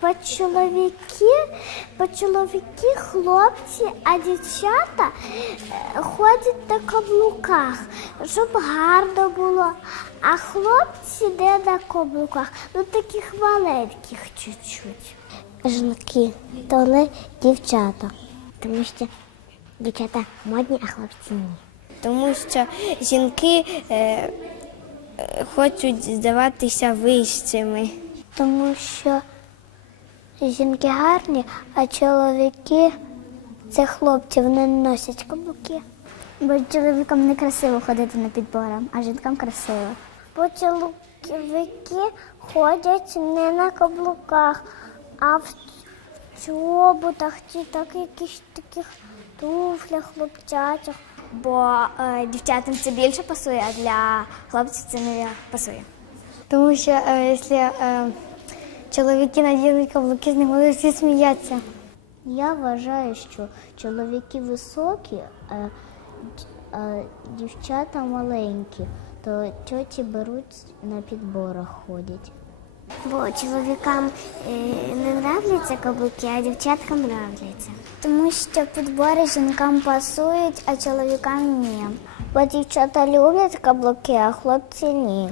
По чоловіки, по чоловіки хлопці, а дівчата е, ходять на каблуках, щоб гарно було. А хлопці не на каблуках, ну таких маленьких чуть-чуть. Жінки, то вони дівчата. Тому що дівчата модні, а хлопці ні. Тому що жінки е, хочуть здаватися вищими. Тому що жінки гарні, а чоловіки це хлопці, вони не носять каблуки. Бо чоловікам не красиво ходити на підборах, а жінкам красиво. Бо чоловіки ходять не на каблуках, а в чоботах чи так якісь таких туфлях хлопчачих. Бо е, дівчатам це більше пасує, а для хлопців це не пасує. Тому що е, якщо е, чоловіки надінуть каблуки, з них будуть всі сміятися. Я вважаю, що чоловіки високі, а, а дівчата маленькі, то тьоті беруть на підборах ходять. Бо чоловікам е, не нравляться каблуки, а дівчаткам нравляться. Тому що підбори жінкам пасують, а чоловікам ні. Бо дівчата люблять каблуки, а хлопці ні.